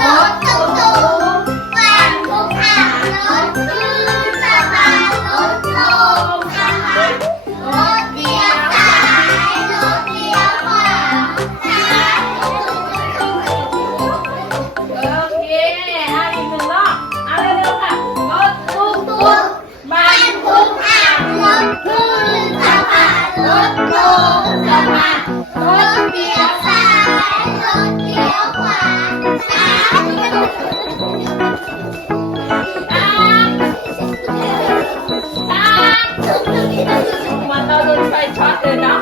รถตุ๊กตุ๊กฟันทุกทางรถขึ้สะพานรถลงสะพานรถเลี้ยวซ้ายรถเลี้ยวว้าโอเคเอาอีกหนึ่งรอบเอาเร็วๆค่ะรถตุ๊กตุ๊กฟันทุกทางรถขึ้สะพานรถลงสะพาน มันเราโดนไฟช็อตเลยเนาะ